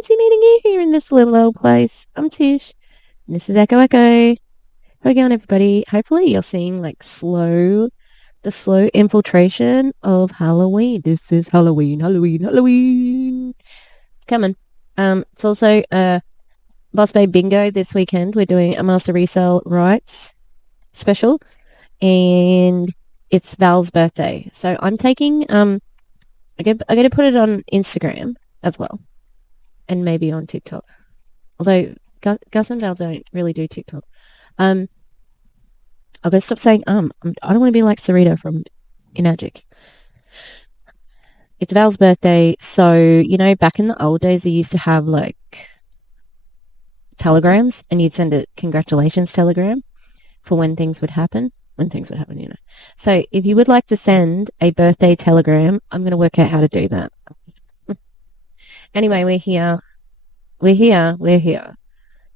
fancy meeting you here in this little old place. I'm Tish. And this is Echo Echo. How are you going, everybody? Hopefully you're seeing like the slow infiltration of Halloween. This is Halloween. It's coming. It's also Boss Babe Bingo this weekend. We're doing a Master Resale Rights special, and it's Val's birthday. So I'm taking I'm going to put it on Instagram as well, and maybe on TikTok. Although Gus and Val don't really do TikTok. I'll go stop saying I don't want to be like Sarita from Enagic. It's Val's birthday, so you know, back in the old days, they used to have like telegrams, and you'd send a congratulations telegram for when things would happen. You know. So if you would like to send a birthday telegram, I'm going to work out how to do that. Anyway, we're here.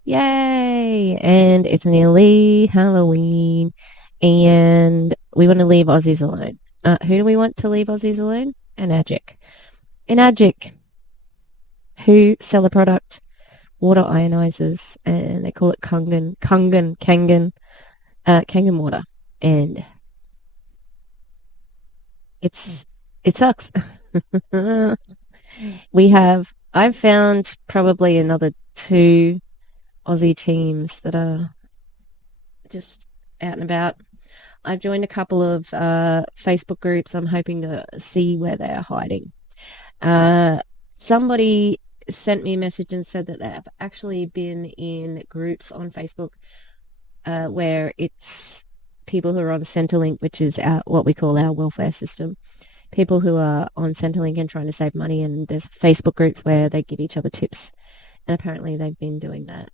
Yay! And it's nearly Halloween, and we want to leave Aussies alone. Who do we want to leave Aussies alone? Enagic, who sell a product, water ionizers, and they call it Kangen water, and it sucks. I've found probably another 2 Aussie teams that are just out and about. I've joined a couple of Facebook groups. I'm hoping to see where they are hiding. Somebody sent me a message and said that they have actually been in groups on Facebook where it's people who are on Centrelink, which is what we call our welfare system. People who are on Centrelink and trying to save money, and there's Facebook groups where they give each other tips, and apparently they've been doing that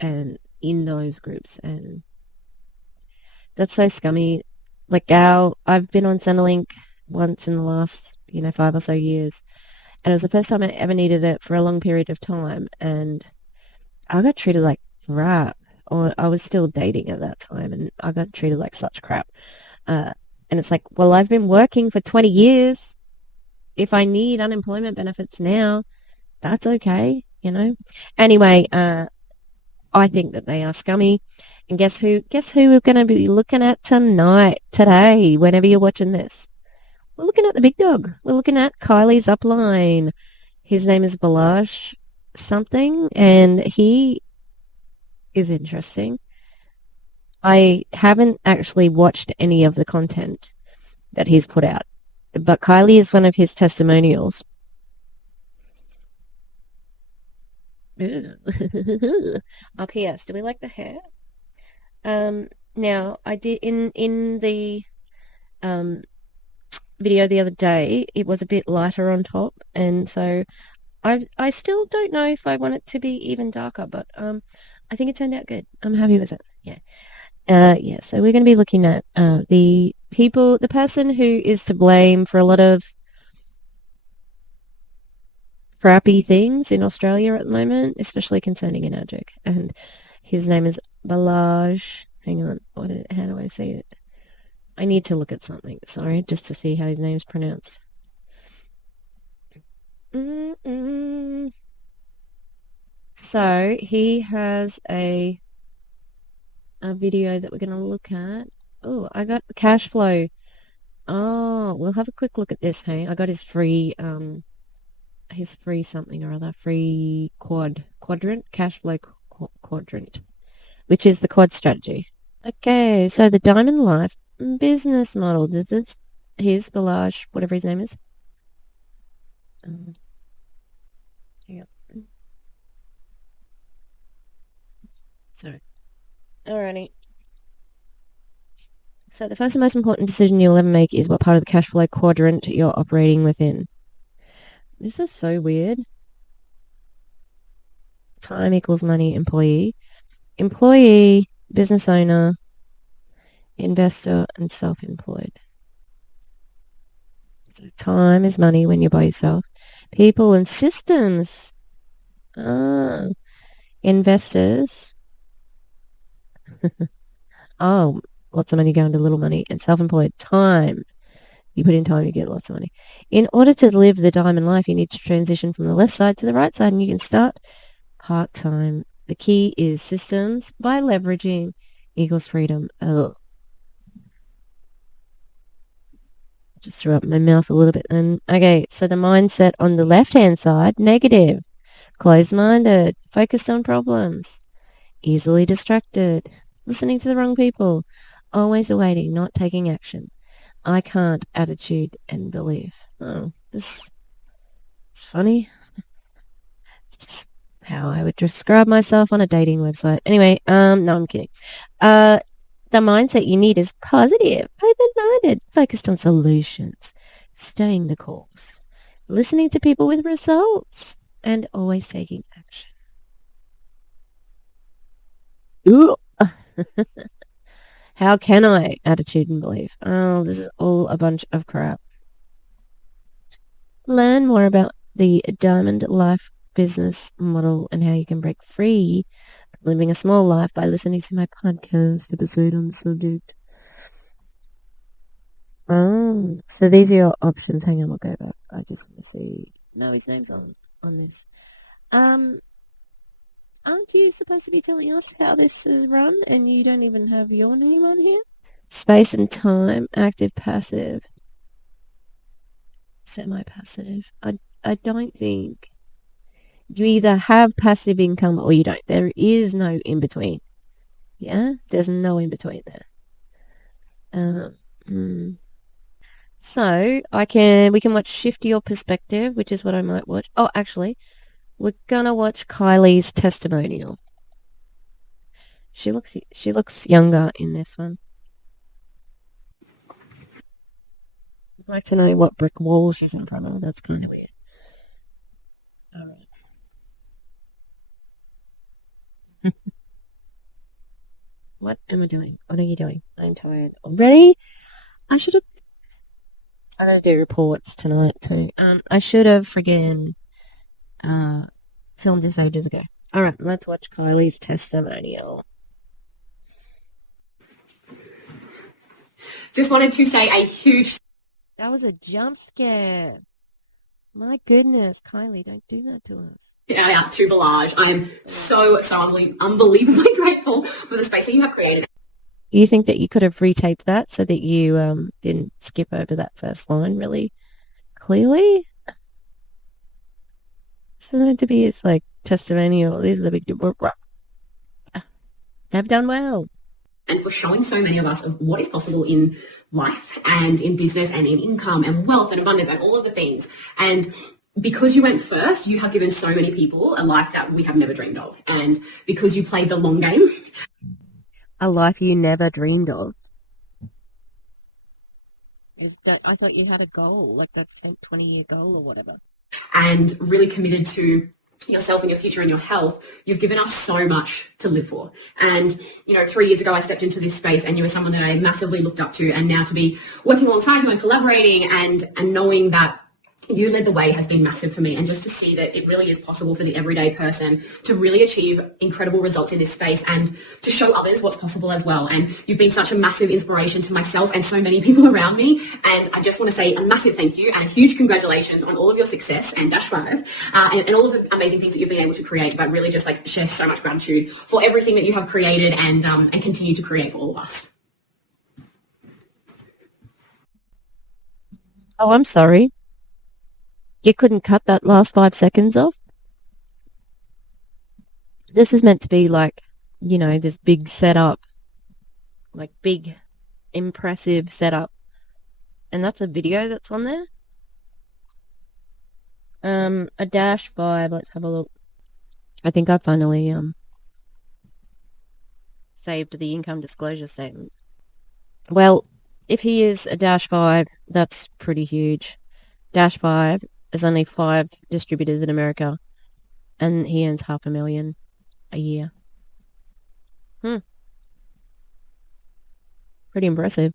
and in those groups, and that's so scummy. Like I've been on Centrelink once in the last 5 or so years, and it was the first time I ever needed it for a long period of time, and I got treated like crap. Or I was still dating at that time, and I got treated like such crap. And it's like, well, I've been working for 20 years. If I need unemployment benefits now, that's okay, you know. Anyway, I think that they are scummy. And guess who we're going to be looking at today, whenever you're watching this? We're looking at the big dog. We're looking at Kylies upline. His name is Balazs something, and he is interesting. I haven't actually watched any of the content that he's put out, but Kylie is one of his testimonials. Up here. Do we like the hair? Now I did in the video the other day, it was a bit lighter on top, and so I still don't know if I want it to be even darker, but I think it turned out good. I'm happy with it. Yeah. So we're going to be looking at the person who is to blame for a lot of crappy things in Australia at the moment, especially concerning Enagic. And his name is Balazs. Hang on, how do I say it? I need to look at something, sorry, just to see how his name's pronounced. So he has a video that we're going to look at. Oh, I got cash flow. Oh, we'll have a quick look at this, hey? I got his free something or other, free quadrant, cash flow quadrant, which is the quad strategy. Okay, so the Diamond Life business model. This is his Balazs, whatever his name is. Hang on. Sorry. Alrighty. So the first and most important decision you'll ever make is what part of the cash flow quadrant you're operating within. This is so weird. Time equals money, employee, business owner, investor, and self-employed. So time is money when you're by yourself. People and systems. Investors. Oh, lots of money going to little money. And self-employed. Time You put in time, you get lots of money. In order to live the diamond life, you need to transition from the left side to the right side, and you can start part-time. The key is systems by leveraging equals freedom. Ugh. Just threw up my mouth a little bit then. Okay, so the mindset on the left-hand side, negative, closed-minded, focused on problems, easily distracted, listening to the wrong people, always awaiting, not taking action. I can't attitude and belief. Oh, this is funny. It's how I would describe myself on a dating website. Anyway, no, I'm kidding. The mindset you need is positive, open-minded, focused on solutions, staying the course, listening to people with results, and always taking action. Ooh. How can I? Attitude and belief. Oh, this is all a bunch of crap. Learn more about the diamond life business model and how you can break free from living a small life by listening to my podcast episode on the subject. Oh, so these are your options. Hang on, I'll go back. I just want to see. No, his name's on this. Aren't you supposed to be telling us how this is run and you don't even have your name on here? Space and time, active, passive, semi-passive. I don't think you either have passive income or you don't. There is no in between. Yeah, there's no in between there. So we can watch Shift Your Perspective, which is what I might watch. Oh, actually, we're gonna watch Kylie's testimonial. She looks younger in this one. I'd like to know what brick wall she's in front of. That's kind of weird. All right. What am I doing? What are you doing? I'm tired already. I'm gonna do reports tonight too. I should have friggin' filmed this ages ago. All right, let's watch Kylie's testimonial. Just wanted to say a huge... That was a jump scare. My goodness, Kylie, don't do that to us. Shout out to Balazs. I'm so unbelievably grateful for the space that you have created. You think that you could have retaped that so that you didn't skip over that first line really clearly? This is meant to be his like testimonial. These are the big... They've done well. And for showing so many of us of what is possible in life and in business and in income and wealth and abundance and all of the things. And because you went first, you have given so many people a life that we have never dreamed of. And because you played the long game. A life you never dreamed of. I thought you had a goal, like a 20-year goal or whatever. And really committed to yourself and your future and your health. You've given us so much to live for. And, 3 years ago, I stepped into this space and you were someone that I massively looked up to. And now to be working alongside you and collaborating and knowing that you led the way has been massive for me. And just to see that it really is possible for the everyday person to really achieve incredible results in this space and to show others what's possible as well. And you've been such a massive inspiration to myself and so many people around me. And I just want to say a massive thank you and a huge congratulations on all of your success and -5 and all of the amazing things that you've been able to create, but really just share so much gratitude for everything that you have created and continue to create for all of us. Oh, I'm sorry. You couldn't cut that last 5 seconds off? This is meant to be this big setup, big, impressive setup. And that's a video that's on there. A -5, let's have a look. I think I finally saved the income disclosure statement. Well, if he is a -5, that's pretty huge. -5. There's only 5 distributors in America, and he earns $500,000 a year. Pretty impressive.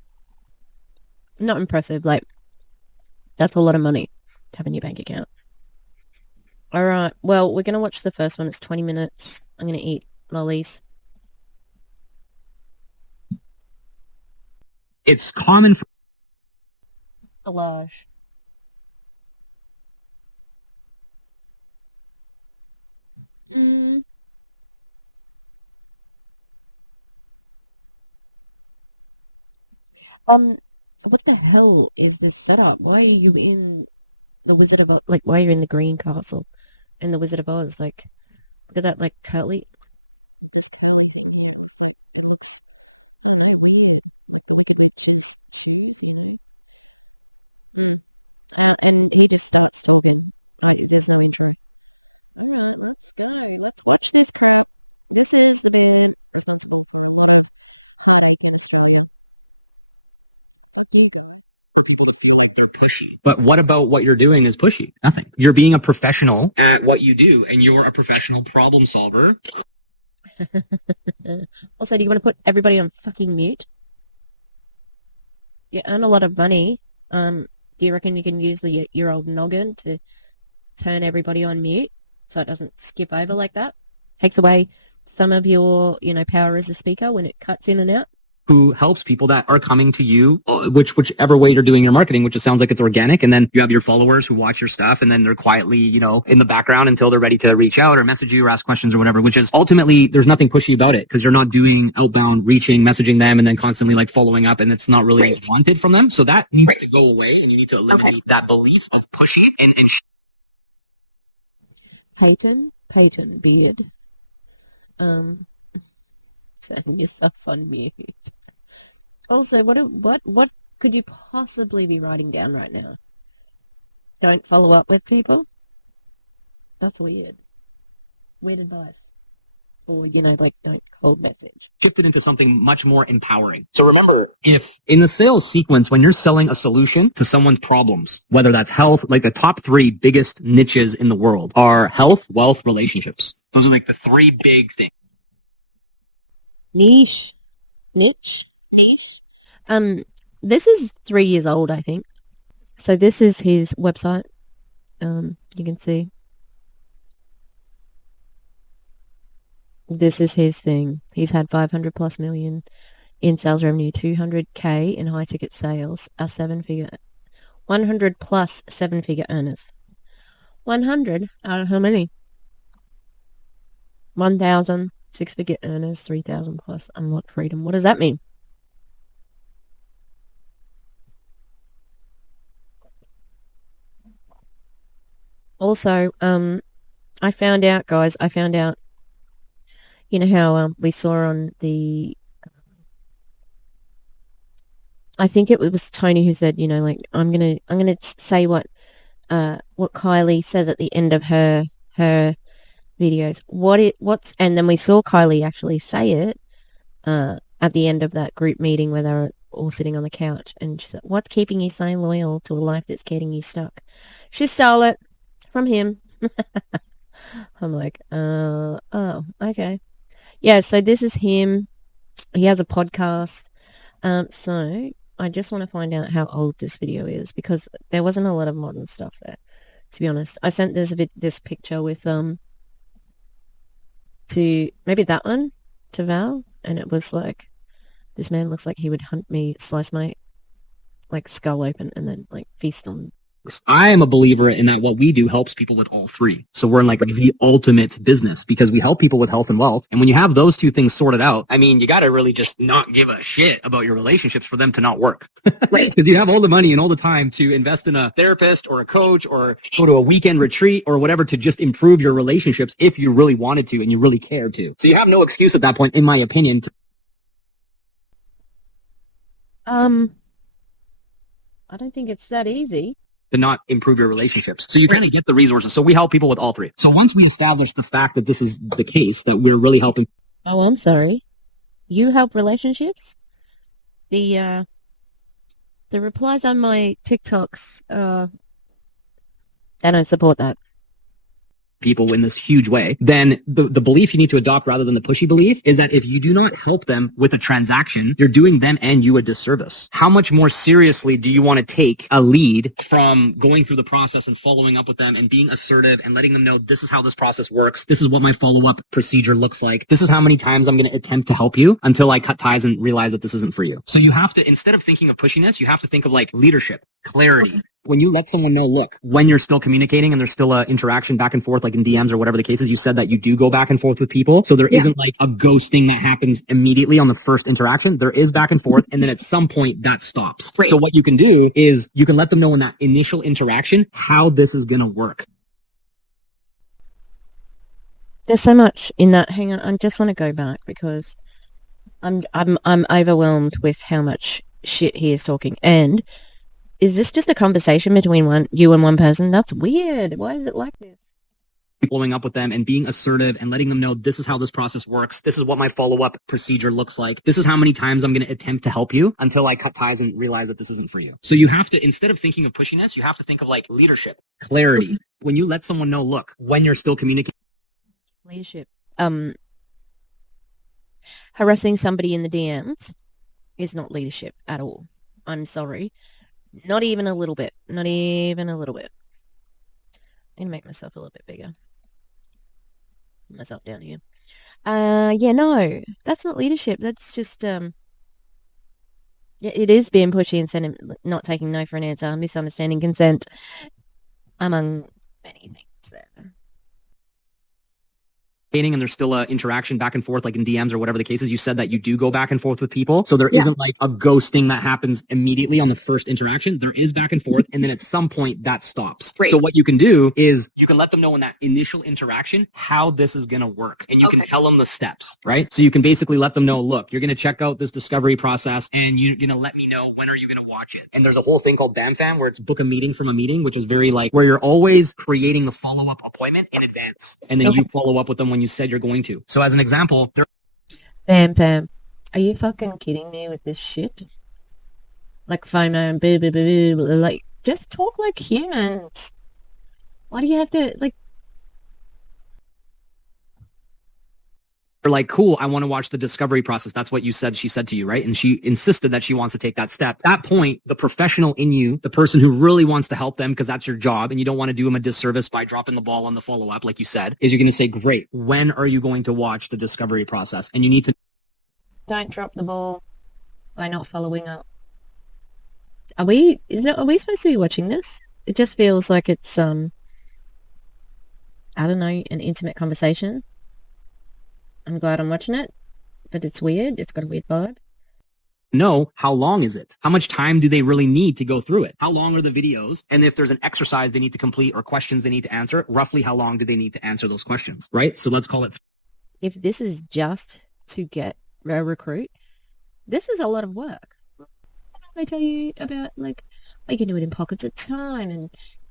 Not impressive, that's a lot of money to have in your bank account. All right, well, we're going to watch the first one. It's 20 minutes. I'm going to eat lollies. It's common for Balazs. Mm. What the hell is this setup? Why are you in the Wizard of Oz? Like, why are you in the Green Castle in the Wizard of Oz? Like, look at that, like, curly. That's curly hair. It's like, I don't know, were you, like, look at the two shoes, you know? And you just start talking. Oh, this is into alright, let's go. Let's watch this club. This is bad. This is my heartache and sorrow. Okay, They're pushy. But what about what you're doing is pushy? Nothing. You're being a professional at what you do, and you're a professional problem solver. Also, do you want to put everybody on fucking mute? You earn a lot of money. Do you reckon you can use your old noggin to turn everybody on mute so it doesn't skip over like that? Takes away some of your, power as a speaker when it cuts in and out. Who helps people that are coming to you, whichever way you're doing your marketing, which it sounds like it's organic. And then you have your followers who watch your stuff, and then they're quietly, in the background until they're ready to reach out or message you or ask questions or whatever, which is ultimately, there's nothing pushy about it because you're not doing outbound reaching, messaging them, and then constantly like following up, and it's not really wanted from them. So that needs to go away, and you need to eliminate that belief of pushy and Peyton Beard. Setting yourself on mute. Also, what could you possibly be writing down right now? Don't follow up with people? That's weird. Weird advice. Or, don't cold message. shifted into something much more empowering. So remember, if in the sales sequence, when you're selling a solution to someone's problems, whether that's health, like the top 3 biggest niches in the world are health, wealth, relationships. Those are like the 3 big things. Niche. This is 3 years old, I think. So this is his website. You can see. This is his thing. He's had 500 plus million in sales revenue, 200K in high ticket sales, 100 plus 7-figure earners. 100 out of how many? 1,000 6-figure earners, 3,000 plus unlocked freedom. What does that mean? Also, I found out, guys, you know how we saw on the, I think it was Tony who said, I'm gonna say what Kylie says at the end of her videos. And then we saw Kylie actually say it at the end of that group meeting where they were all sitting on the couch, and she said, "What's keeping you so loyal to a life that's getting you stuck?" She stole it from him. I'm like, oh, okay. Yeah, so this is him. He has a podcast. So I just want to find out how old this video is because there wasn't a lot of modern stuff there, to be honest. I sent this picture with to maybe that one to Val, and it was like, this man looks like he would hunt me, slice my skull open, and then feast on. I am a believer in that what we do helps people with all 3. So we're in the ultimate business because we help people with health and wealth. And when you have those 2 things sorted out, I mean, you got to really just not give a shit about your relationships for them to not work. Right. Because you have all the money and all the time to invest in a therapist or a coach or go to a weekend retreat or whatever to just improve your relationships if you really wanted to and you really cared to. So you have no excuse at that point, in my opinion. I don't think it's that easy to not improve your relationships. So you kind of get the resources. So we help people with all 3. So once we establish the fact that this is the case, that we're really helping. Oh, I'm sorry. You help relationships? The replies on my TikToks, they don't support that. People in this huge way, then the belief you need to adopt rather than the pushy belief is that if you do not help them with a transaction, you're doing them and you a disservice. How much more seriously do you want to take a lead from going through the process and following up with them and being assertive and letting them know this is how this process works, this is what my follow-up procedure looks like, this is how many times I'm going to attempt to help you until I cut ties and realize that this isn't for you. So you have to, instead of thinking of pushiness, you have to think of leadership. clarity. When you let someone know, look, when you're still communicating and there's still a interaction back and forth, like in DMs or whatever the case is, you said that you do go back and forth with people. So there isn't like a ghosting that happens immediately on the first interaction. There is back and forth. And then at some point that stops. Right. So what you can do is you can let them know in that initial interaction how this is going to work. There's so much in that. Hang on, I just want to go back because I'm overwhelmed with how much shit he is talking. And is this just a conversation between you and one person? That's weird. Why is it like this? Following up with them and being assertive and letting them know this is how this process works. This is what my follow-up procedure looks like. This is how many times I'm going to attempt to help you until I cut ties and realize that this isn't for you. So you have to, instead of thinking of pushiness, you have to think of like leadership, clarity. When you let someone know, look, when you're still communicating. Leadership. Harassing somebody in the DMs is not leadership at all. I'm sorry. Not even a little bit. Not even a little bit. I need to make myself a little bit bigger. Put myself down here. Yeah, no. That's not leadership. That's just, it is being pushy and not taking no for an answer, misunderstanding consent, among many things there. And there's still a interaction back and forth, like in DMs or whatever the case is, you said that you do go back and forth with people. So there isn't like a ghosting that happens immediately on the first interaction. There is back and forth. And then at some point that stops. Right. So what you can do is you can let them know in that initial interaction how this is going to work. And you can tell them the steps, right? So you can basically let them know, look, you're going to check out this discovery process and you're going to let me know when are you going to watch it. And there's a whole thing called BAMFAM where it's book a meeting from a meeting, which is very like where you're always creating a follow-up appointment in advance. And then you follow up with them when you said you're going to. So as an example, Bam. Are you fucking kidding me with this shit? Like FOMO and blah, blah, blah, blah, blah. Like, just talk like humans. Why do you have to, like... They're like, cool, I want to watch the discovery process. That's what you said she said to you, right? And she insisted that she wants to take that step. At that point, the professional in you, the person who really wants to help them because that's your job and you don't want to do them a disservice by dropping the ball on the follow-up, like you said, is you're going to say, great, when are you going to watch the discovery process? And you need to... Don't drop the ball by not following up. Are we supposed to be watching this? It just feels like it's, I don't know, an intimate conversation. I'm glad I'm watching it, but it's weird. It's got a weird vibe. Know how long is it? How much time do they really need to go through it? How long are the videos? And if there's an exercise they need to complete or questions they need to answer, roughly how long do they need to answer those questions, right? So let's call it. If this is just to get a recruit, this is a lot of work. They tell you about, like, you can do it in pockets of time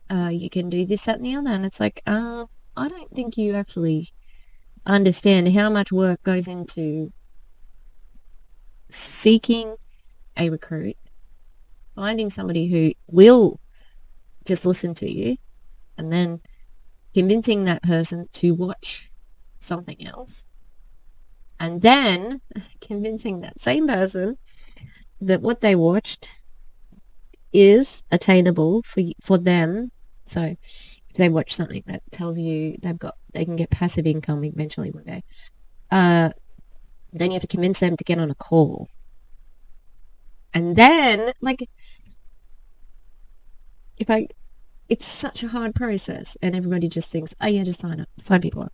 and you can do this, that, and the other. And it's like, I don't think you actually understand how much work goes into seeking a recruit, finding somebody who will just listen to you, and then convincing that person to watch something else, and then convincing that same person that what they watched is attainable for them. So if they watch something that tells you they can get passive income eventually one day, then you have to convince them to get on a call. And then, like, it's such a hard process and everybody just thinks, oh yeah, just sign people up.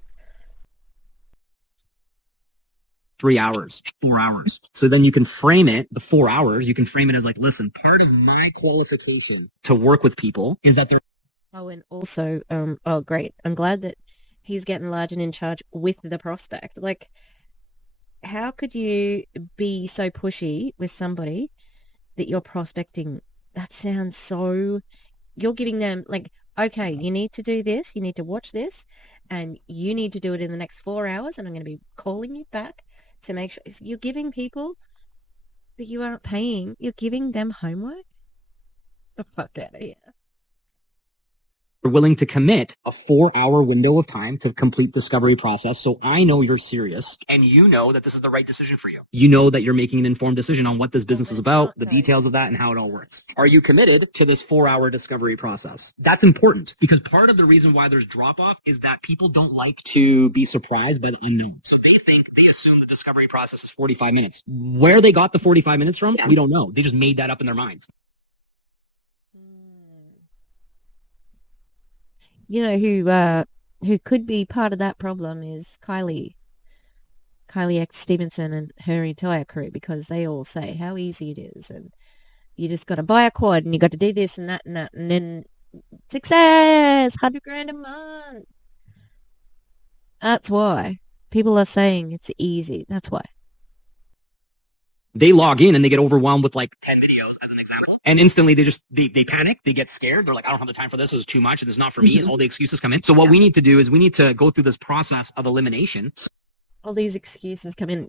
3 hours, 4 hours. So then you can frame it, the 4 hours, you can frame it as like, listen, part of my qualification to work with people is that they're... Oh, and also, oh, great. I'm glad that he's getting large and in charge with the prospect. Like, how could you be so pushy with somebody that you're prospecting? That sounds so... You're giving them, like, okay, you need to do this, you need to watch this, and you need to do it in the next 4 hours, and I'm going to be calling you back to make sure. You're giving people that you aren't paying, you're giving them homework? The fuck out of here. willing to commit a 4-hour window of time to complete discovery process. So I know you're serious and you know that this is the right decision for you. You know that you're making an informed decision on what this business is about, the details of that and how it all works. Are you committed to this 4-hour discovery process? That's important because part of the reason why there's drop off is that people don't like to be surprised by the unknown. So they assume the discovery process is 45 minutes. Where they got the 45 minutes from, we don't know. They just made that up in their minds. You know who could be part of that problem is Kylie X Stevenson and her entire crew, because they all say how easy it is, and you just got to buy a quad and you got to do this and that, and then success, 100 grand a month. That's why people are saying it's easy. That's why. They log in and they get overwhelmed with like 10 videos as an example. And instantly they panic, they get scared. They're like, I don't have the time for this. This is too much. And it's not for me. And all the excuses come in. So what we need to do is we need to go through this process of elimination. All these excuses come in.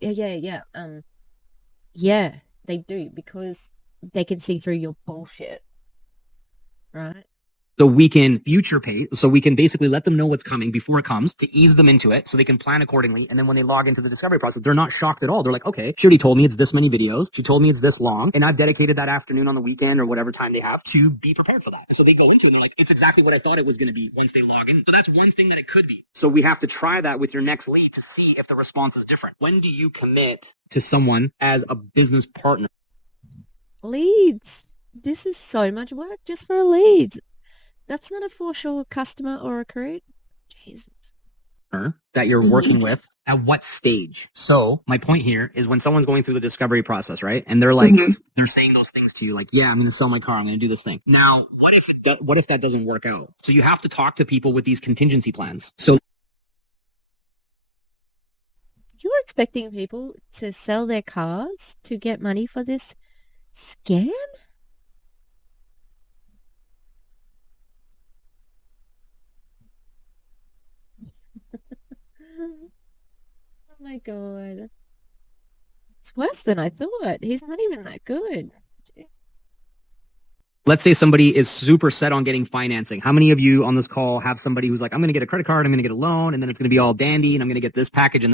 Yeah, they do, because they can see through your bullshit. Right? So we can future pay. So we can basically let them know what's coming before it comes to ease them into it so they can plan accordingly. And then when they log into the discovery process, they're not shocked at all. They're like, okay, she already told me it's this many videos. She told me it's this long. And I've dedicated that afternoon on the weekend or whatever time they have to be prepared for that. And so they go into it and they're like, it's exactly what I thought it was going to be once they log in. So that's one thing that it could be. So we have to try that with your next lead to see if the response is different. When do you commit to someone as a business partner? Leads. This is so much work just for leads. That's not a for sure customer or a recruit. Jesus. That you're working with at what stage? So my point here is when someone's going through the discovery process, right? And they're like, they're saying those things to you, like, yeah, I'm going to sell my car. I'm going to do this thing. Now, what if that doesn't work out? So you have to talk to people with these contingency plans. So You're expecting people to sell their cars to get money for this scam? Oh my god. It's worse than I thought. He's not even that good. let's say somebody is super set on getting financing. How many of you on this call have somebody who's like, I'm going to get a credit card, I'm going to get a loan, and then it's going to be all dandy, and I'm going to get this package, and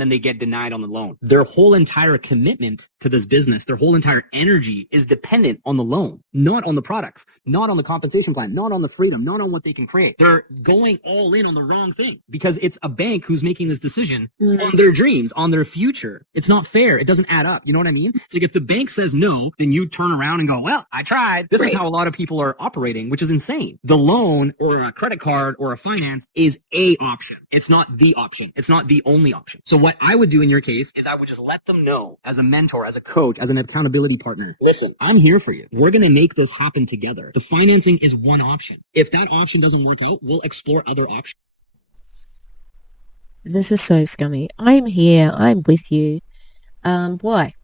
then they get denied on the loan. Their whole entire commitment to this business, their whole entire energy is dependent on the loan, not on the products, not on the compensation plan, not on the freedom, not on what they can create. They're going all in on the wrong thing because it's a bank who's making this decision on their dreams, on their future. It's not fair. It doesn't add up. You know what I mean? It's like if the bank says no, then you turn around and go, well, I tried. This is how a lot of people are operating, which is insane. The loan or a credit card or a finance is a option. It's not the option. It's not the only option. So what I would do in your case is I would just let them know as a mentor, as a coach, as an accountability partner. Listen, I'm here for you. We're going to make this happen together. The financing is one option. If that option doesn't work out, we'll explore other options. This is so scummy. I'm here. I'm with you. Why?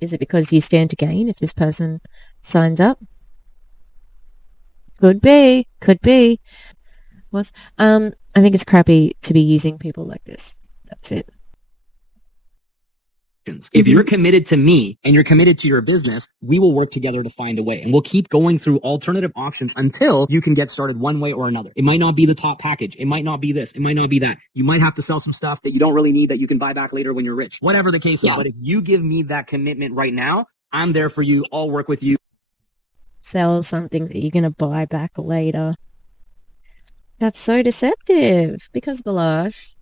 Is it because you stand to gain if this person signs up? Could be. Could be. I think it's crappy to be using people like this. That's it. If you're committed to me and you're committed to your business, we will work together to find a way. And we'll keep going through alternative options until you can get started one way or another. It might not be the top package. It might not be this. It might not be that. You might have to sell some stuff that you don't really need that you can buy back later when you're rich. Whatever the case is. But if you give me that commitment right now, I'm there for you. I'll work with you. Sell something that you're going to buy back later. That's so deceptive because Balazs,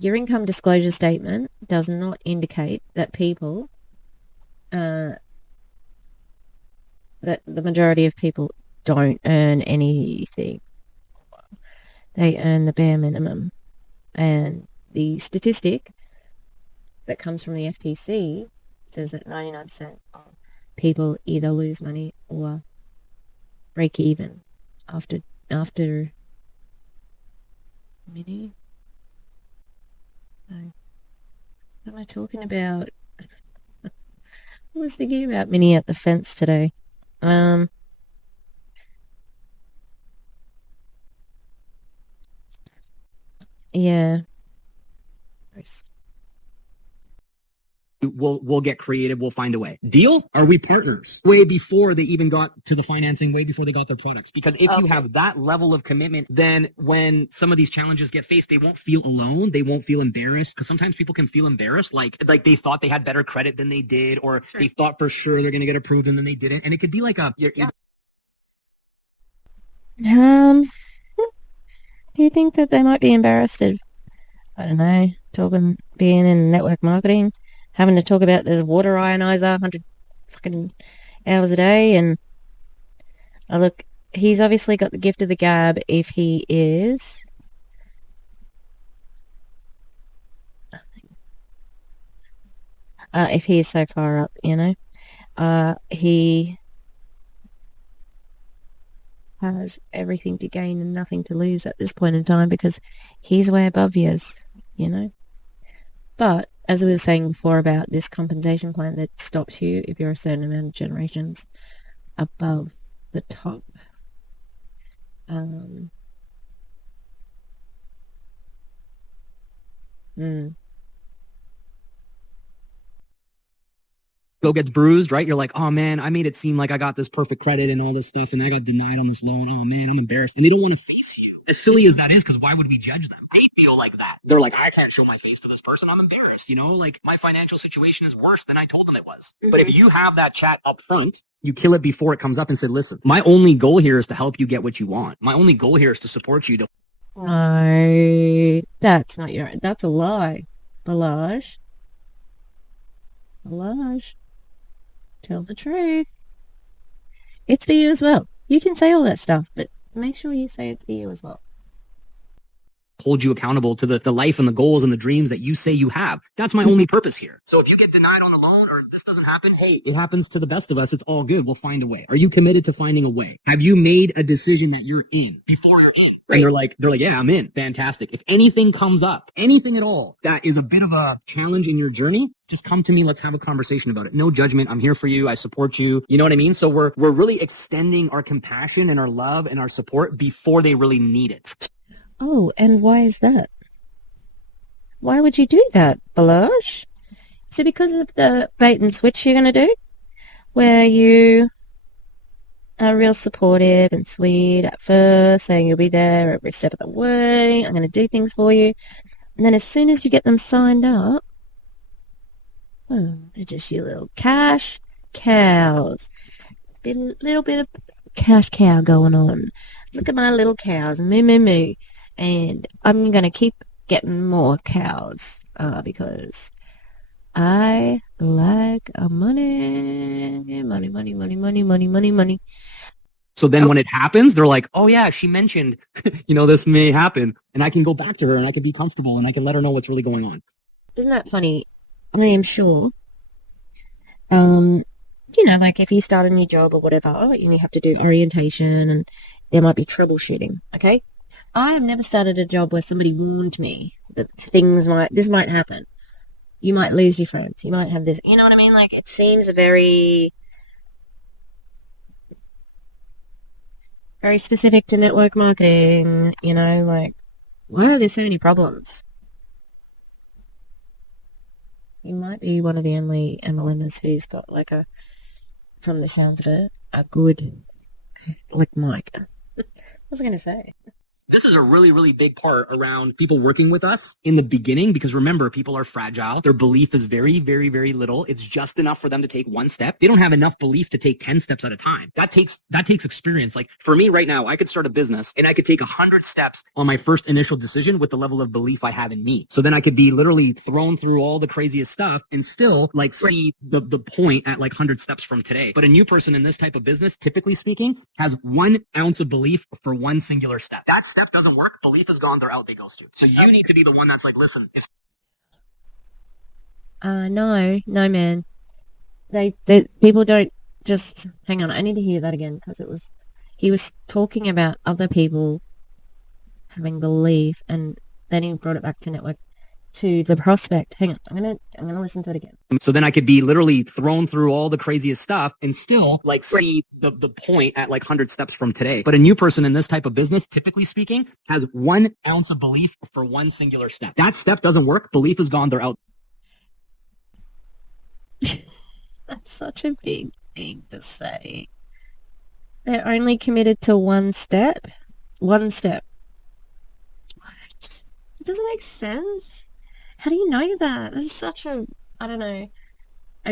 your income disclosure statement does not indicate that people, that the majority of people don't earn anything. They earn the bare minimum. And the statistic that comes from the FTC says that 99% of people either lose money or break even after mini. What am I talking about? I was thinking about Minnie at the fence today. Yeah. We'll get creative. We'll find a way. Deal? Are we partners? Way before they even got to the financing, way before they got their products. Because if you have that level of commitment, then when some of these challenges get faced, they won't feel alone. They won't feel embarrassed. Because sometimes people can feel embarrassed, like they thought they had better credit than they did, or they thought for sure they're going to get approved and then they didn't. And it could be like do you think that they might be embarrassed of, I don't know, being in network marketing, having to talk about this water ionizer 100 fucking hours a day, and I look he's obviously got the gift of the gab if he is so far up, you know. He has everything to gain and nothing to lose at this point in time because he's way above yours, you know. But as we were saying before about this compensation plan that stops you if you're a certain amount of generations above the top. Go gets bruised, right? You're like, oh man, I made it seem like I got this perfect credit and all this stuff, and I got denied on this loan. Oh man, I'm embarrassed. And they don't want to face you. As silly as that is, because why would we judge them? They feel like that. They're like, I can't show my face to this person. I'm embarrassed. You know, like my financial situation is worse than I told them it was. But if you have that chat up front, you kill it before it comes up and say, listen, my only goal here is to help you get what you want. My only goal here is to support you to. No, that's not your, that's a lie. Balazs. Tell the truth. It's for you as well. You can say all that stuff, but make sure you say it's for you as well. Hold you accountable to the life and the goals and the dreams that you say you have. That's my only purpose here. So if you get denied on the loan or this doesn't happen, hey, it happens to the best of us. It's all good. We'll find a way. Are you committed to finding a way? Have you made a decision that you're in before you're in? Right. And they're like, yeah, I'm in. Fantastic. If anything comes up, anything at all, that is a bit of a challenge in your journey, just come to me. Let's have a conversation about it. No judgment. I'm here for you. I support you. You know what I mean? So we're really extending our compassion and our love and our support before they really need it. Oh, and why is that? Why would you do that, Balazs? Is it because of the bait and switch you're going to do? Where you are real supportive and sweet at first, saying you'll be there every step of the way, I'm going to do things for you. And then as soon as you get them signed up, oh, they're just your little cash cows. Little bit of cash cow going on. Look at my little cows, moo. And I'm going to keep getting more cows because I like money. So then when it happens, they're like, oh yeah, she mentioned, this may happen. And I can go back to her and I can be comfortable and I can let her know what's really going on. Isn't that funny? I am sure. Like if you start a new job or whatever, and you have to do orientation and there might be troubleshooting, okay? I have never started a job where somebody warned me that this might happen. You might lose your friends. You might have this. You know what I mean? Like, it seems a very, very specific to network marketing, like, why are there so many problems? You might be one of the only MLMers who's got, from the sounds of it, a good, mic. What was I going to say? This is a really, really big part around people working with us in the beginning, because remember, people are fragile. Their belief is very, very, very little. It's just enough for them to take one step. They don't have enough belief to take 10 steps at a time. That takes experience. Like for me right now, I could start a business and I could take 100 steps on my first initial decision with the level of belief I have in me. So then I could be literally thrown through all the craziest stuff and still see the point at 100 steps from today. But a new person in this type of business, typically speaking, has 1 ounce of belief for one singular step. That step doesn't work, belief is gone, they're out, they ghost you. So you need to be the one that's like, listen, if no, man. They people don't just hang on. I need to hear that again because he was talking about other people having belief, and then he brought it back to network to the prospect. Hang on, I'm gonna listen to it again. So then I could be literally thrown through all the craziest stuff and still see the point at 100 steps from today. But a new person in this type of business, typically speaking, has 1 ounce of belief for one singular step. That step doesn't work, belief is gone, they're out. That's such a big thing to say. They're only committed to one step. One step. What? It doesn't make sense. How do you know that? This is such a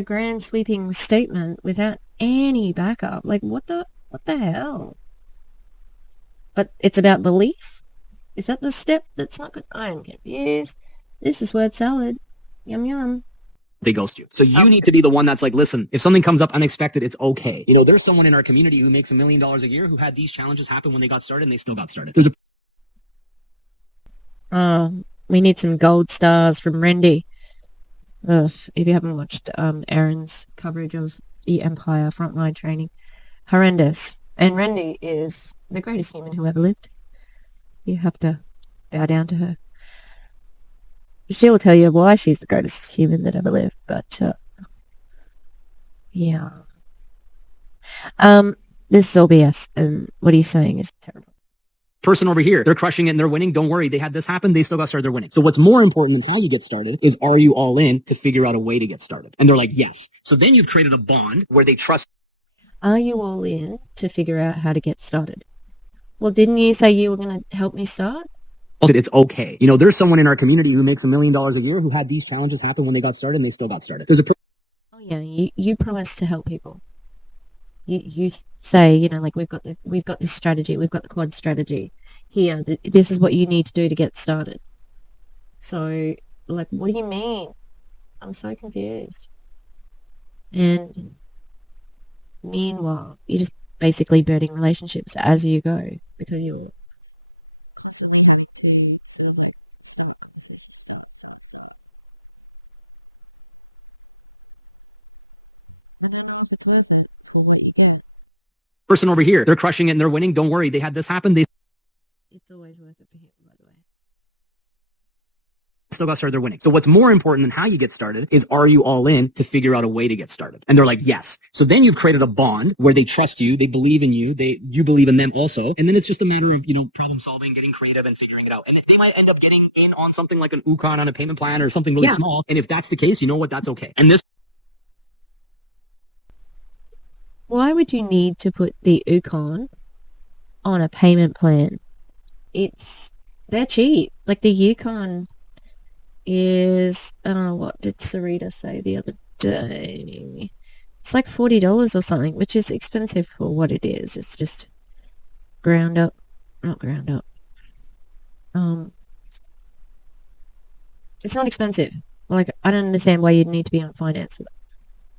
grand sweeping statement without any backup. Like, what the hell? But it's about belief? Is that the step that's not good? I'm confused. This is word salad. Yum, yum. they ghost you. So you need to be the one that's like, listen, if something comes up unexpected, it's okay. You know, there's someone in our community who makes $1 million a year who had these challenges happen when they got started and they still got started. There's we need some gold stars from Rendy. Ugh, if you haven't watched Erin's coverage of the Empire frontline training, horrendous. And Rendy is the greatest human who ever lived. You have to bow down to her. She will tell you why she's the greatest human that ever lived, but yeah. This is all BS, and what he's saying is terrible. person over here, they're crushing it and they're winning. Don't worry, they had this happen, they still got started, they're winning. So what's more important than how you get started is, are you all in to figure out a way to get started? And they're like, yes. So then you've created a bond where they trust. Are you all in to figure out how to get started? Well, didn't you say you were going to help me start? It's okay. You know, there's someone in our community who makes $1 million a year who had these challenges happen when they got started and they still got started. There's a oh yeah, you promise to help people. You say, you know, like we've got this strategy, we've got the quad strategy here. This is what you need to do to get started. So, like, what do you mean? I'm so confused. And meanwhile, you're just basically building relationships as you go because you're constantly going to sort of like start conversations. I don't know if it's worth it for what you get. person over here, they're crushing it and they're winning. Don't worry, they had this happen. It's always worth it for him, by the way. Still got started, they're winning. So what's more important than how you get started is, are you all in to figure out a way to get started? And they're like, yes. So then you've created a bond where they trust you, they believe in you, you believe in them also. And then it's just a matter of, you know, problem solving, getting creative and figuring it out. And they might end up getting in on something like an Ukon on a payment plan or something really small. And if that's the case, you know what? That's okay. And this. Why would you need to put the Ukon on a payment plan? They're cheap. Like the Yukon is, what did Sarita say the other day? It's like $40 or something, which is expensive for what it is. It's just not ground up. It's not expensive. Like, I don't understand why you'd need to be on finance with it.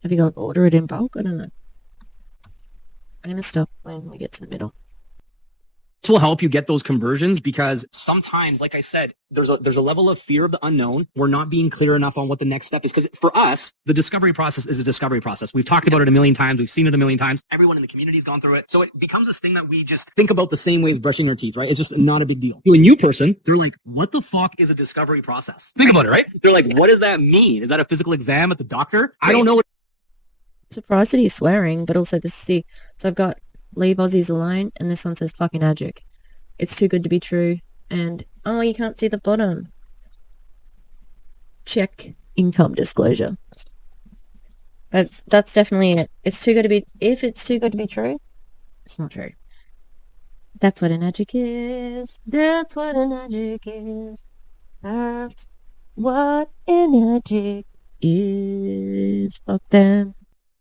Have you got to order it in bulk? I don't know. I'm going to stop when we get to the middle. This will help you get those conversions, because sometimes, like I said, there's a level of fear of the unknown. We're not being clear enough on what the next step is, because for us, the discovery process is a discovery process. We've talked about it a million times. We've seen it a million times. Everyone in the community's gone through it. So it becomes this thing that we just think about the same way as brushing your teeth, right? It's just not a big deal. To a new person, they're like, what the fuck is a discovery process? Think about it, right? They're like, what does that mean? Is that a physical exam at the doctor? I don't know what. Surprised that he's swearing, but also so I've got leave Aussies alone, and this one says fucking Enagic. It's too good to be true. And, oh, you can't see the bottom. Check income disclosure. But that's definitely it. If it's too good to be true, it's not true. That's what Enagic is. That's what Enagic is. That's what Enagic is. Fuck them.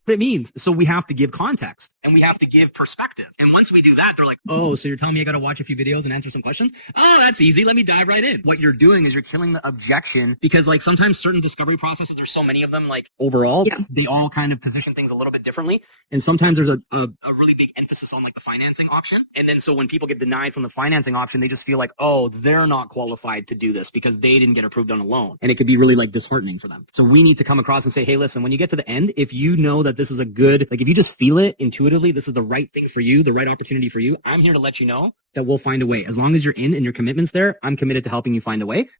It means. So we have to give context and we have to give perspective. And once we do that, they're like, oh, so you're telling me I got to watch a few videos and answer some questions? Oh, that's easy. Let me dive right in. What you're doing is you're killing the objection, because like sometimes certain discovery processes, there's so many of them, like overall, they all kind of position things a little bit differently. And sometimes there's a really big emphasis on like the financing option. And then so when people get denied from the financing option, they just feel like, oh, they're not qualified to do this because they didn't get approved on a loan. And it could be really like disheartening for them. So we need to come across and say, hey, listen, when you get to the end, if you know that this is a good, like if you just feel it intuitively, this is the right thing for you, the right opportunity for you, I'm here to let you know that we'll find a way. As long as you're in and your commitment's there, I'm committed to helping you find a way.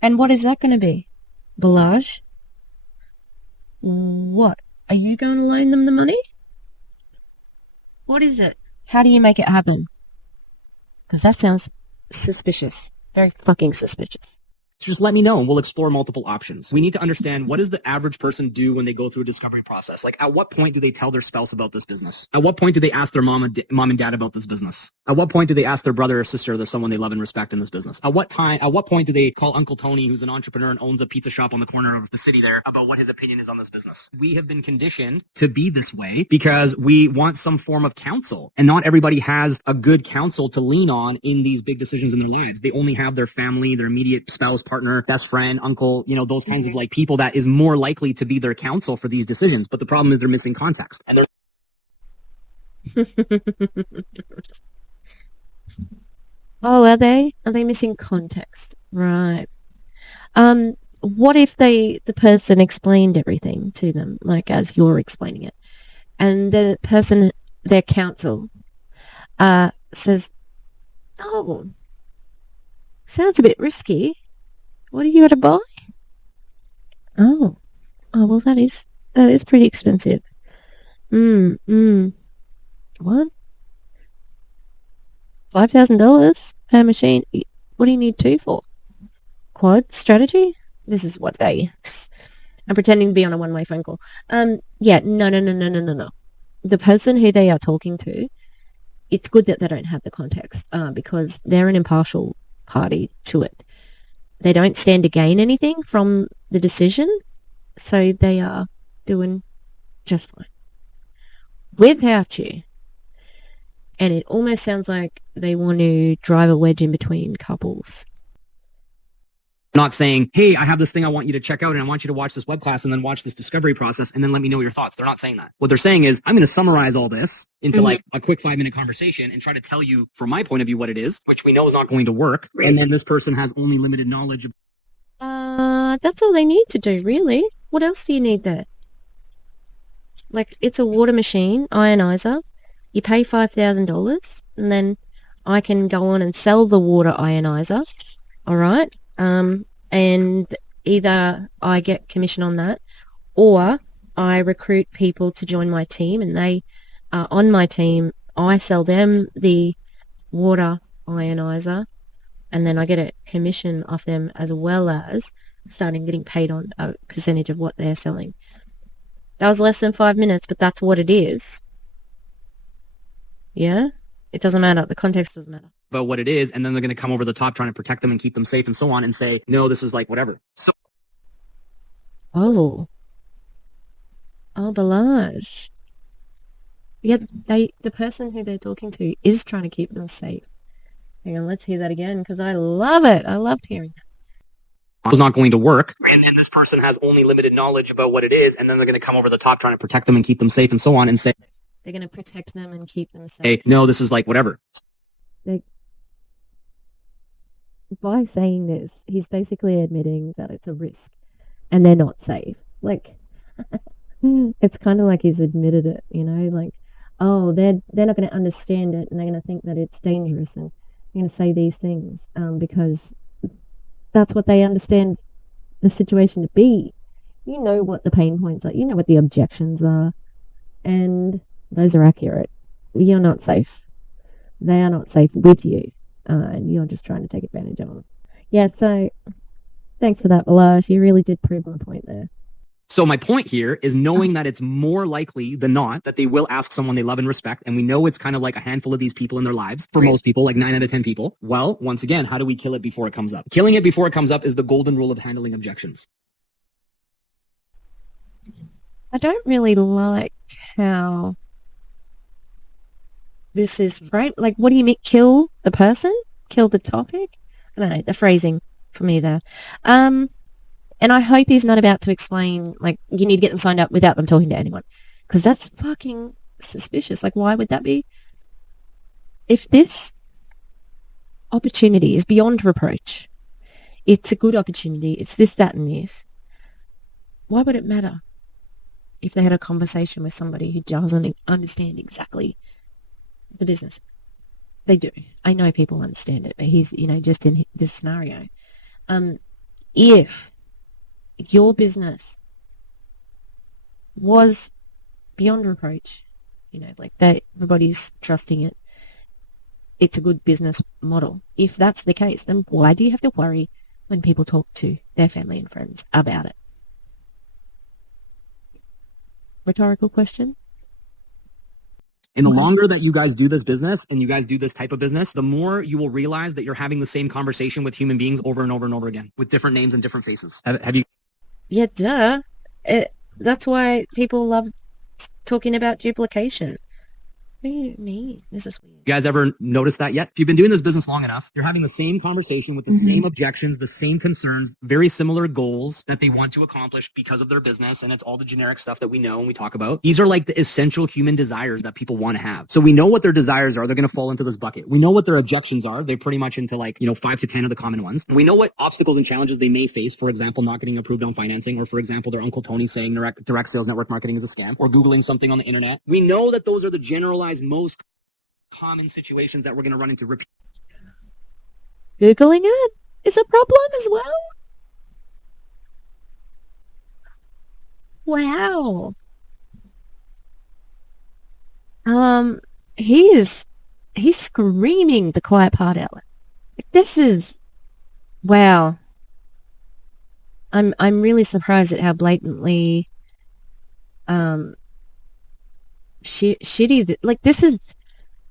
And what is that going to be? Balazs? What? Are you going to loan them the money? What is it? How do you make it happen? Because that sounds suspicious. Very fucking suspicious. Just let me know and we'll explore multiple options. We need to understand, what does the average person do when they go through a discovery process? Like, at what point do they tell their spouse about this business? At what point do they ask their mom and dad about this business? At what point do they ask their brother or sister, there's someone they love and respect in this business? At what point do they call Uncle Tony, who's an entrepreneur and owns a pizza shop on the corner of the city there, about what his opinion is on this business? We have been conditioned to be this way because we want some form of counsel, and not everybody has a good counsel to lean on in these big decisions in their lives. They only have their family, their immediate spouse, partner, best friend, uncle, you know, those kinds of like people that is more likely to be their counsel for these decisions. But the problem is they're missing context. And they're Oh, are they? Are they missing context? Right. What if the person explained everything to them, like as you're explaining it, and the person, their counsel, says, "Oh, sounds a bit risky. What are you going to buy?" Oh, well, that is pretty expensive. What? $5,000 per machine? What do you need two for? Quad strategy? This is what I'm pretending to be on a one-way phone call. Yeah, no. The person who they are talking to, it's good that they don't have the context, because they're an impartial party to it. They don't stand to gain anything from the decision, so they are doing just fine without you. And it almost sounds like they want to drive a wedge in between couples. not saying, hey, I have this thing I want you to check out and I want you to watch this web class and then watch this discovery process and then let me know your thoughts. They're not saying that. What they're saying is, I'm going to summarize all this into like a quick 5-minute conversation and try to tell you from my point of view what it is, which we know is not going to work. And then this person has only limited knowledge of. That's all they need to do, really. What else do you need there? Like, it's a water machine, ionizer. You pay $5,000 and then I can go on and sell the water ionizer. All right. And either I get commission on that or I recruit people to join my team and they are on my team. I sell them the water ionizer and then I get a commission off them as well as starting getting paid on a percentage of what they're selling. That was less than 5 minutes, but that's what it is. Yeah? It doesn't matter. The context doesn't matter. About what it is, and then they're going to come over the top trying to protect them and keep them safe and so on and say, no, this is like whatever. So. Oh, Balazs. Yeah, the person who they're talking to is trying to keep them safe. Hang on, let's hear that again because I love it. I loved hearing that. Was not going to work, and then this person has only limited knowledge about what it is, and then they're going to come over the top trying to protect them and keep them safe and so on and say, they're going to protect them and keep them safe. hey, no, this is like whatever. By saying this, he's basically admitting that it's a risk and they're not safe. Like, it's kind of like he's admitted it, you know, like, oh, they're not going to understand it and they're going to think that it's dangerous and they're going to say these things because that's what they understand the situation to be. You know what the pain points are. You know what the objections are. And those are accurate. You're not safe. They are not safe with you. And you're just trying to take advantage of them. Yeah, so thanks for that, Balazs. You really did prove my point there. So my point here is knowing that it's more likely than not that they will ask someone they love and respect. And we know it's kind of like a handful of these people in their lives. For most people, like 9 out of 10 people. Well, once again, how do we kill it before it comes up? Killing it before it comes up is the golden rule of handling objections. I don't really like how this is framed. Like, what do you mean? Kill the person? Kill the topic? I don't know, the phrasing for me there. And I hope he's not about to explain, like, you need to get them signed up without them talking to anyone. Because that's fucking suspicious. Like, why would that be? If this opportunity is beyond reproach, it's a good opportunity, it's this, that, and this, why would it matter if they had a conversation with somebody who doesn't understand exactly the business? They do. I know people understand it, but he's, you know, just in this scenario. If your business was beyond reproach, you know, like that, everybody's trusting it, it's a good business model. If that's the case, then why do you have to worry when people talk to their family and friends about it? Rhetorical question. And the longer that you guys do this business and you guys do this type of business, the more you will realize that you're having the same conversation with human beings over and over and over again with different names and different faces. Have you? Yeah, duh. That's why people love talking about duplication. What do you mean? This is weird. You guys ever noticed that yet? If you've been doing this business long enough, you're having the same conversation with the same objections, the same concerns, very similar goals that they want to accomplish because of their business. And it's all the generic stuff that we know and we talk about. These are like the essential human desires that people want to have. So we know what their desires are. They're going to fall into this bucket. We know what their objections are. They're pretty much into like, 5 to 10 of the common ones. And we know what obstacles and challenges they may face. For example, not getting approved on financing, or for example, their Uncle Tony saying direct sales network marketing is a scam, or Googling something on the internet. We know that those are the generalized most common situations that we're going to run into. Googling it is a problem as well? Wow. He's screaming the quiet part out. This is, wow. I'm really surprised at how blatantly shitty like this is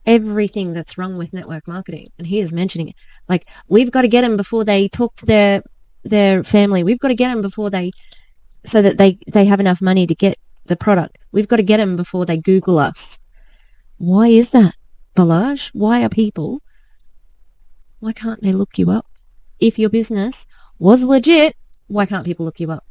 everything that's wrong with network marketing, and he is mentioning it. Like, we've got to get them before they talk to their family. We've got to get them before so that they have enough money to get the product. We've got to get them before they Google us. Why is that, Balazs? Why can't they look you up? If your business was legit, why can't people look you up?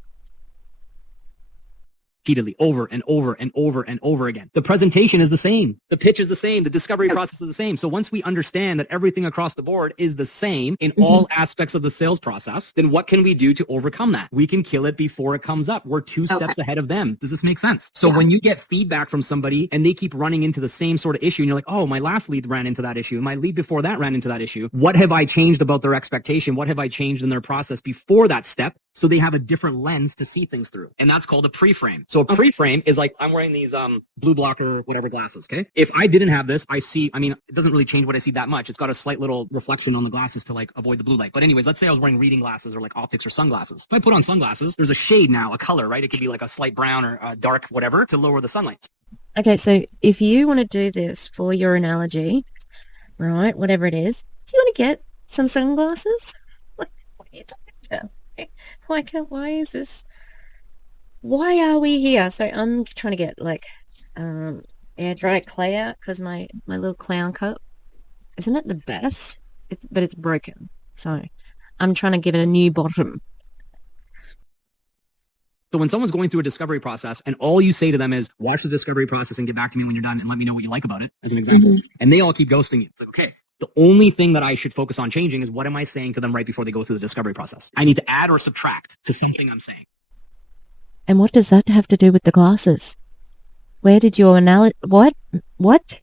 Repeatedly, over and over and over and over again. The presentation is the same. The pitch is the same. The discovery process is the same. So once we understand that everything across the board is the same in all aspects of the sales process, then what can we do to overcome that? We can kill it before it comes up. We're 2 steps ahead of them. Does this make sense? So when you get feedback from somebody and they keep running into the same sort of issue, and you're like, oh, my last lead ran into that issue. My lead before that ran into that issue. What have I changed about their expectation? What have I changed in their process before that step? So they have a different lens to see things through. And that's called a preframe. So a preframe is like, I'm wearing these blue blocker, whatever glasses, okay? If I didn't have this, it doesn't really change what I see that much. It's got a slight little reflection on the glasses to like avoid the blue light. But anyways, let's say I was wearing reading glasses or like optics or sunglasses. If I put on sunglasses, there's a shade now, a color, right? It could be like a slight brown or a dark whatever to lower the sunlight. Okay, so if you want to do this for your analogy, right, whatever it is, do you want to get some sunglasses? What are you talking about? Why is this? Why are we here? So I'm trying to get like air dry clay out because my little clown cup, isn't it the best? But it's broken. So I'm trying to give it a new bottom. So when someone's going through a discovery process and all you say to them is watch the discovery process and get back to me when you're done and let me know what you like about it, as an example, and they all keep ghosting you. It's like, okay, the only thing that I should focus on changing is what am I saying to them right before they go through the discovery process? I need to add or subtract to something I'm saying. And what does that have to do with the glasses? Where did your analogy... What?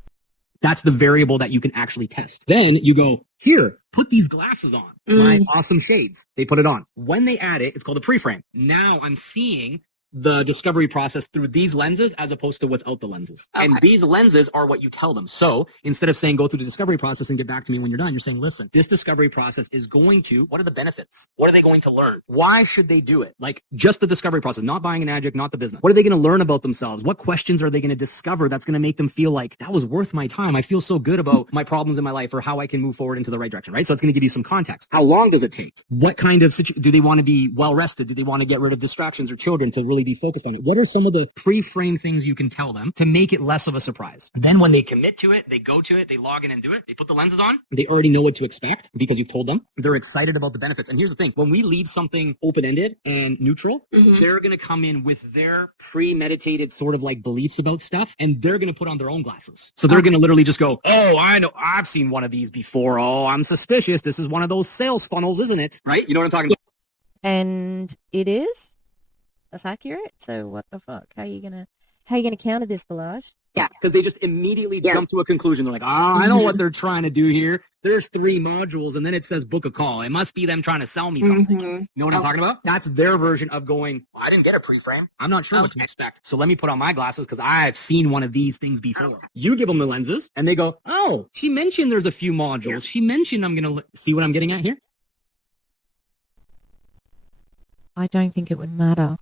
That's the variable that you can actually test. Then you go, here, put these glasses on. My awesome shades. They put it on. When they add it, it's called a preframe. Now I'm seeing the discovery process through these lenses as opposed to without the lenses. Okay. And these lenses are what you tell them. So instead of saying go through the discovery process and get back to me when you're done, you're saying, listen, this discovery process is going to, what are the benefits? What are they going to learn? Why should they do it? Like just the discovery process, not buying Enagic, not the business. What are they going to learn about themselves? What questions are they going to discover that's going to make them feel like that was worth my time? I feel so good about my problems in my life or how I can move forward into the right direction, right? So it's going to give you some context. How long does it take? What kind of do they want to be well rested? Do they want to get rid of distractions or children to really be focused on it? What are some of the pre-frame things you can tell them to make it less of a surprise? Then when they commit to it, they go to it, they log in and do it, they put the lenses on, they already know what to expect because you've told them. They're excited about the benefits. And here's the thing, when we leave something open-ended and neutral, they're going to come in with their premeditated sort of like beliefs about stuff, and they're going to put on their own glasses. So they're going to literally just go, oh, I know, I've seen one of these before. Oh, I'm suspicious. This is one of those sales funnels, isn't it? Right? You know what I'm talking about? And it is? That's accurate. So what the fuck? How are you gonna counter this, Balazs? Yeah, because they just immediately jump to a conclusion. They're like, oh, I know what they're trying to do here. There's 3 modules, and then it says book a call. It must be them trying to sell me something. You know what I'm talking about? That's their version of going, well, I didn't get a pre-frame. I'm not sure what to expect. So let me put on my glasses because I've seen one of these things before. You give them the lenses, and they go, oh, she mentioned there's a few modules. She mentioned I'm going to see what I'm getting at here. I don't think it would matter.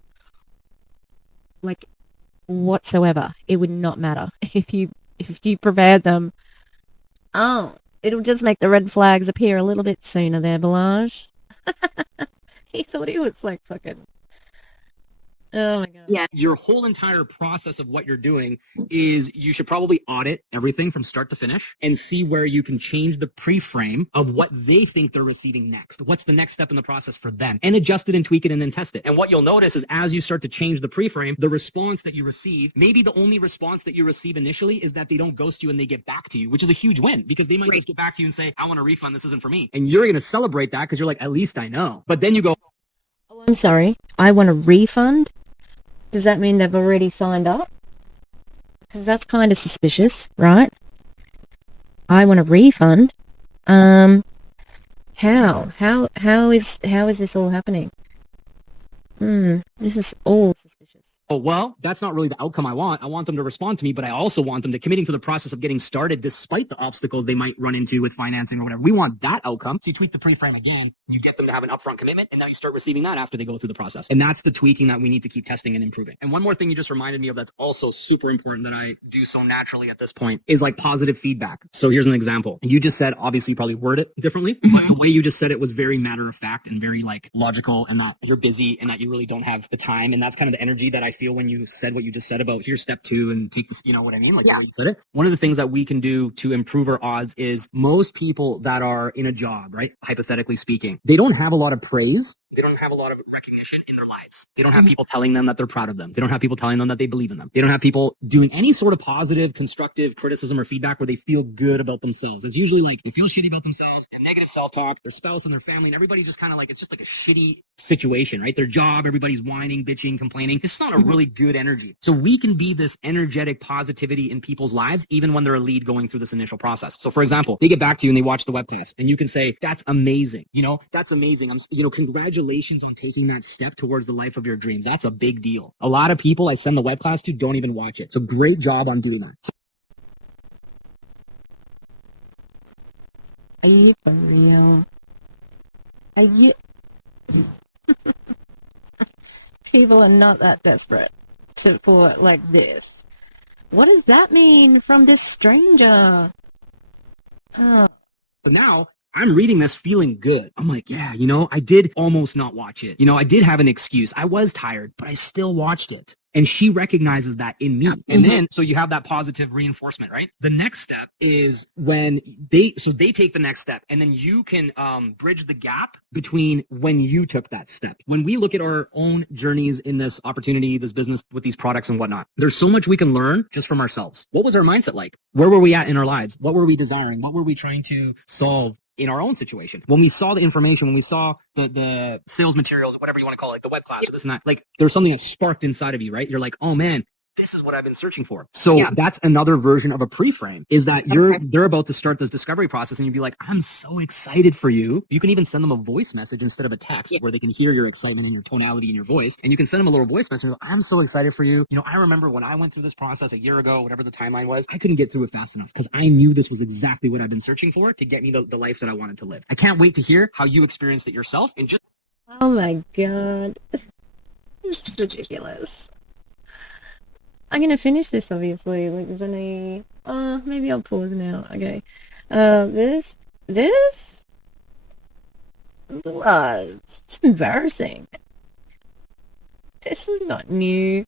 Like, whatsoever. It would not matter if you prepared them. Oh, it'll just make the red flags appear a little bit sooner there, Balazs. He thought he was like fucking Oh my God. Yeah. Your whole entire process of what you're doing is you should probably audit everything from start to finish and see where you can change the pre-frame of what they think they're receiving next. What's the next step in the process for them, and adjust it and tweak it and then test it. And what you'll notice is as you start to change the pre-frame, the response that you receive, maybe the only response that you receive initially is that they don't ghost you and they get back to you, which is a huge win because they might just get back to you and say, I want a refund. This isn't for me. And you're going to celebrate that because you're like, at least I know. But then you go, Oh, I'm sorry. I want a refund. Does that mean they've already signed up? Because that's kind of suspicious, right? I want a refund. How is this all happening? This is all suspicious. oh, well, that's not really the outcome I want. I want them to respond to me, but I also want them to committing to the process of getting started despite the obstacles they might run into with financing or whatever. We want that outcome. So you tweak the pre-frame again, you get them to have an upfront commitment, and now you start receiving that after they go through the process. And that's the tweaking that we need to keep testing and improving. And one more thing you just reminded me of that's also super important that I do so naturally at this point is like positive feedback. So here's an example. You just said, obviously you probably word it differently, but the way you just said it was very matter of fact and very like logical, and that you're busy and that you really don't have the time. And that's kind of the energy that I feel when you said what you just said about here's step 2 and take this, you know what I mean? Like the way you said it. One of the things that we can do to improve our odds is most people that are in a job, right? Hypothetically speaking, they don't have a lot of praise. They don't have a lot of recognition in their lives. They don't have people telling them that they're proud of them. They don't have people telling them that they believe in them. They don't have people doing any sort of positive, constructive criticism or feedback where they feel good about themselves. It's usually like they feel shitty about themselves and negative self-talk, their spouse and their family, and everybody's just kind of like, it's just like a shitty situation, right? Their job, everybody's whining, bitching, complaining. It's not a really good energy. So we can be this energetic positivity in people's lives, even when they're a lead going through this initial process. So for example, they get back to you and they watch the web class and you can say, that's amazing. You know, that's amazing. Congratulations on taking that step towards the life of your dreams. That's a big deal. A lot of people I send the web class to don't even watch it. So great job on doing that. Are you for real? Are you? People are not that desperate for like this. What does that mean from this stranger? Oh. So now I'm reading this feeling good. I'm like, yeah, I did almost not watch it. I did have an excuse. I was tired, but I still watched it. And she recognizes that in me. And then, so you have that positive reinforcement, right? The next step is when they take the next step, and then you can bridge the gap between when you took that step. When we look at our own journeys in this opportunity, this business with these products and whatnot, there's so much we can learn just from ourselves. What was our mindset like? Where were we at in our lives? What were we desiring? What were we trying to solve in our own situation? When we saw the information, when we saw the sales materials, whatever you want to call it, the web class, this and that, like there's something that sparked inside of you, right? You're like, oh man, this is what I've been searching for. So that's another version of a pre-frame is that they're about to start this discovery process and you'd be like, I'm so excited for you. You can even send them a voice message instead of a text where they can hear your excitement and your tonality in your voice. And you can send them a little voice message. I'm so excited for you. I remember when I went through this process a year ago, whatever the timeline was, I couldn't get through it fast enough because I knew this was exactly what I've been searching for to get me the life that I wanted to live. I can't wait to hear how you experienced it yourself. And just Oh my God. This is ridiculous. I'm going to finish this, obviously. Like, there's any... Oh, maybe I'll pause now. Okay. This? It's embarrassing. This is not new.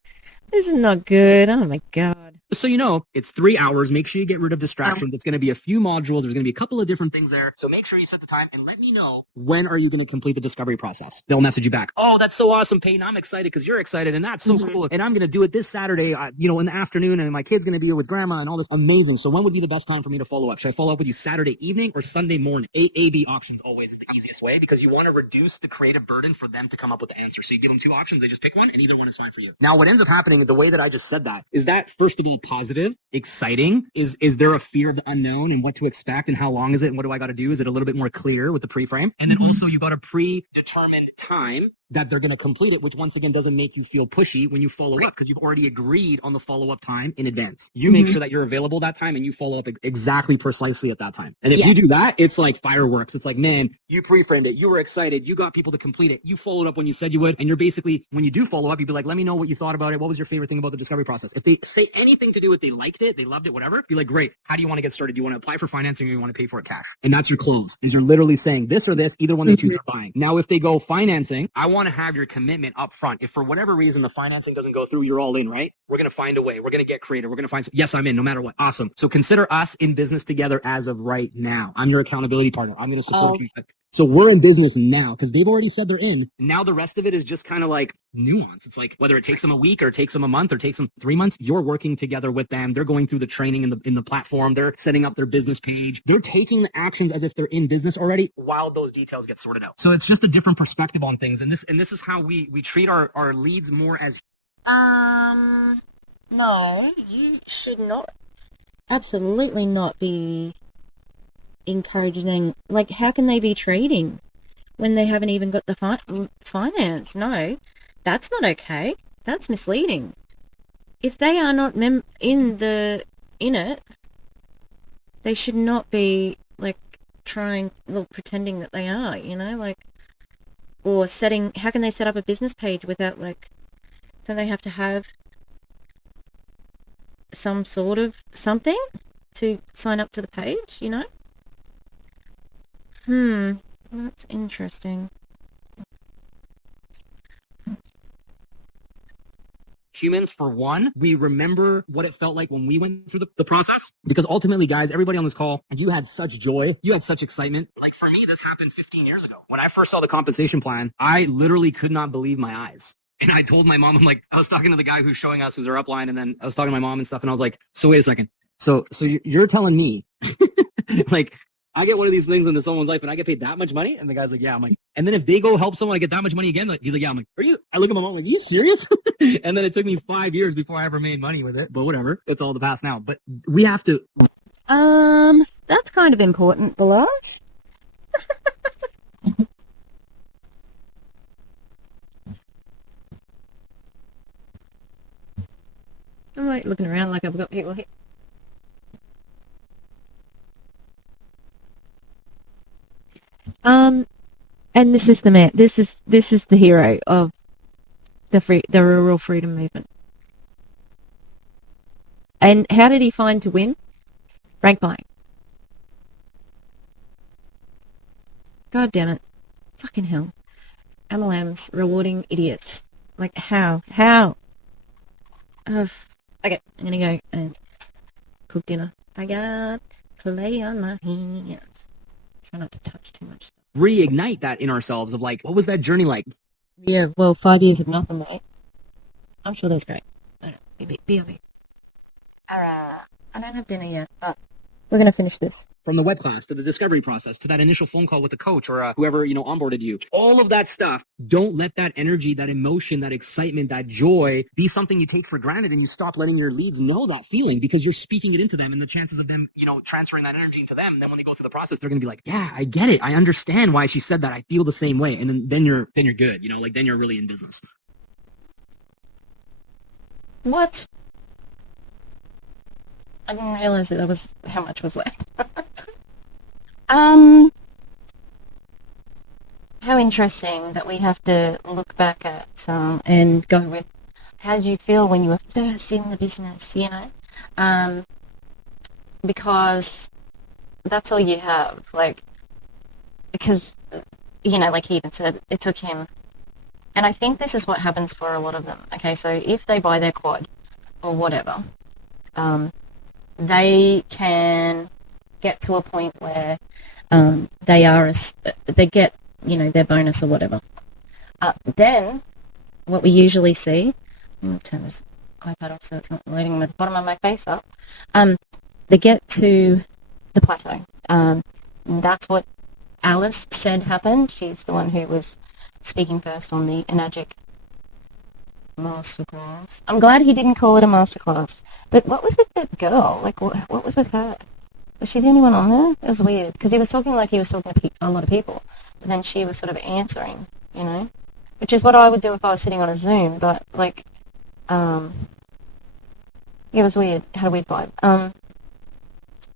This is not good. Oh my God. so it's 3 hours. Make sure you get rid of distractions. It's going to be a few modules. There's going to be a couple of different things there. So make sure you set the time and let me know when are you going to complete the discovery process. They'll message you back. Oh, that's so awesome, Peyton. I'm excited because you're excited and that's so cool. And I'm going to do it this Saturday, in the afternoon, and my kid's going to be here with grandma and all this. Amazing. So when would be the best time for me to follow up? Should I follow up with you Saturday evening or Sunday morning? A/B options always is the easiest way because you want to reduce the creative burden for them to come up with the answer. So you give them 2 options. They just pick one and either one is fine for you. Now, what ends up happening, the way that I just said that, is that first of all positive, exciting? Is there a fear of the unknown and what to expect and how long is it and what do I got to do? Is it a little bit more clear with the pre-frame? And then also you got a predetermined time that they're going to complete it, which once again doesn't make you feel pushy when you follow up because you've already agreed on the follow-up time in advance. You make sure that you're available that time and you follow up exactly precisely at that time. And if you do that, it's like fireworks. It's like, man, you pre-framed it. You were excited. You got people to complete it. You followed up when you said you would. And you're basically, when you do follow up, you'd be like, let me know what you thought about it. What was your favorite thing about the discovery process? If they say anything to do with they liked it, they loved it, whatever, be like, great. How do you want to get started? Do you want to apply for financing or you want to pay for it cash? And that's your close. Is you're literally saying this or this, either one of these two are buying. Now, if they go financing, I want want to have your commitment up front. If for whatever reason the financing doesn't go through, you're all in, right? We're going to find a way. We're going to get creative. We're going to find, yes, I'm in no matter what. Awesome. So consider us in business together as of right now. I'm your accountability partner. I'm going to support you. So we're in business now because they've already said they're in. Now the rest of it is just kind of like nuance. It's like whether it takes them a week or it takes them a month or takes them 3 months, you're working together with them. They're going through the training in the platform. They're setting up their business page. They're taking the actions as if they're in business already while those details get sorted out. So it's just a different perspective on things. And this is how we treat our leads more as. No, you should not, absolutely not be encouraging. Like, how can they be trading when they haven't even got the finance? No, that's not okay. That's misleading. If they are not in it, they should not be like pretending that they are, like, or how can they set up a business page without don't they have to have some sort of something to sign up to the page, That's interesting. Humans, for one, we remember what it felt like when we went through the process. Because ultimately, guys, everybody on this call, you had such joy. You had such excitement. Like for me, this happened 15 years ago. When I first saw the compensation plan, I literally could not believe my eyes. And I told my mom, I was talking to the guy who's showing us, who's our upline, and then I was talking to my mom and stuff, and I was like, so wait a second. So you're telling me, like, I get one of these things into someone's life and I get paid that much money? And the guy's like, yeah. I'm like, and then if they go help someone, I get that much money again? He's like, yeah. I'm like, I look at my mom like, are you serious? And then it took me 5 years before I ever made money with it. But whatever. It's all the past now. But we have to. That's kind of important, Balazs. I'm like looking around like I've got people here. And this is the man. This is the hero of the rural freedom movement. And how did he find to win? Rank buying. God damn it! Fucking hell! MLMs rewarding idiots. Like how? Okay, I'm gonna go and cook dinner. I got clay on my hands. Try not to touch too much stuff. Reignite that in ourselves of like, what was that journey like? Yeah, well, 5 years of nothing, mate. I'm sure that was great. BLB. I don't have dinner yet, but we're going to finish this. From the web class to the discovery process to that initial phone call with the coach or whoever, onboarded you. All of that stuff. Don't let that energy, that emotion, that excitement, that joy be something you take for granted and you stop letting your leads know that feeling because you're speaking it into them and the chances of them, transferring that energy into them. Then when they go through the process, they're going to be like, yeah, I get it. I understand why she said that. I feel the same way. And then you're good. Then you're really in business. What? I didn't realize that was how much was left. How interesting that we have to look back at and go with how did you feel when you were first in the business, because that's all you have, because, like he even said, it took him, and I think this is what happens for a lot of them, okay, so if they buy their quad or whatever, they can get to a point where they get, their bonus or whatever. Then what we usually see, I'll turn this iPad off so it's not loading with the bottom of my face up, they get to the plateau. That's what Alice said happened. She's the one who was speaking first on the Enagic masterclass. I'm glad he didn't call it a masterclass. But what was with that girl? What was with her? Was she the only one on there? It was weird because he was talking like he was talking to a lot of people, but then she was sort of answering, which is what I would do if I was sitting on a Zoom. But it was weird. Had a weird vibe.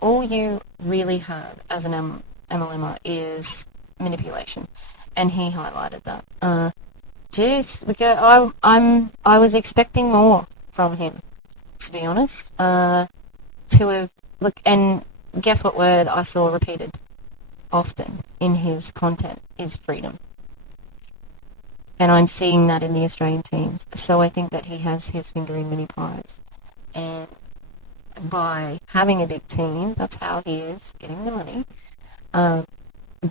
All you really have as an MLMer is manipulation, and he highlighted that. I was expecting more from him, to be honest. And guess what word I saw repeated often in his content is freedom. And I'm seeing that in the Australian teams. So I think that he has his finger in many pies. And by having a big team, that's how he is getting the money.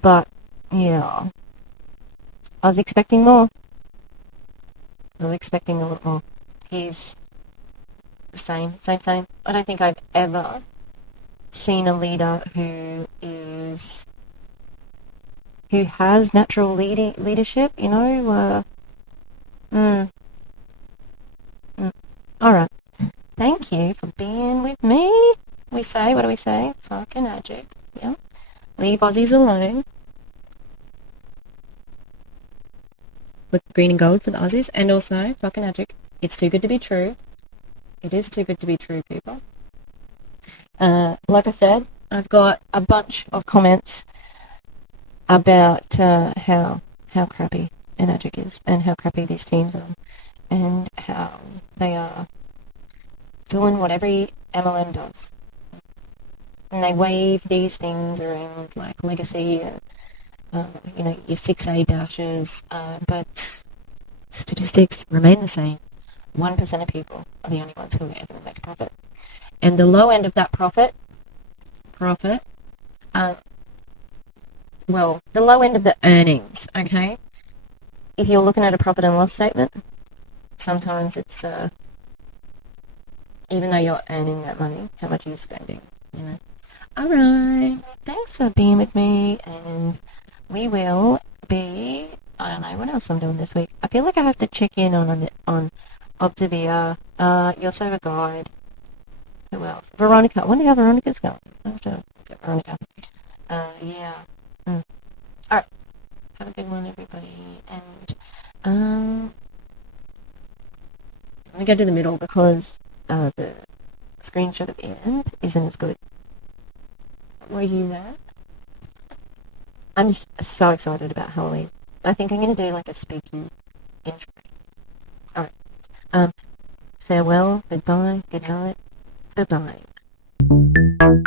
But, yeah, I was expecting more. I was expecting a lot more. He's the same. I don't think I've ever seen a leader who has natural leadership, you know. All right. Thank you for being with me. What do we say? Fucking Enagic. Yeah. Leave Aussies alone. Look, green and gold for the Aussies. And also, fucking Enagic. It's too good to be true. It is too good to be true, people. Like I said, I've got a bunch of comments about how crappy Enagic is and how crappy these teams are and how they are doing what every MLM does. And they wave these things around like legacy and, your 6A dashes, but statistics remain the same. 1% of people are the only ones who ever make a profit. And the low end of that profit, the low end of the earnings, okay? If you're looking at a profit and loss statement, sometimes it's, even though you're earning that money, how much are you spending, you know? All right, thanks for being with me, and we will be, I don't know what else I'm doing this week. I feel like I have to check in on Optivia, your server guide. Who else? Veronica. I wonder how Veronica's going. I have to get Veronica. Yeah. All right. Have a good one, everybody. And let me go to the middle because the screenshot at the end isn't as good. Were you there? I'm so excited about Halloween. I think I'm going to do like a spooky intro. All right. Farewell. Goodbye. Good night. Bye-bye.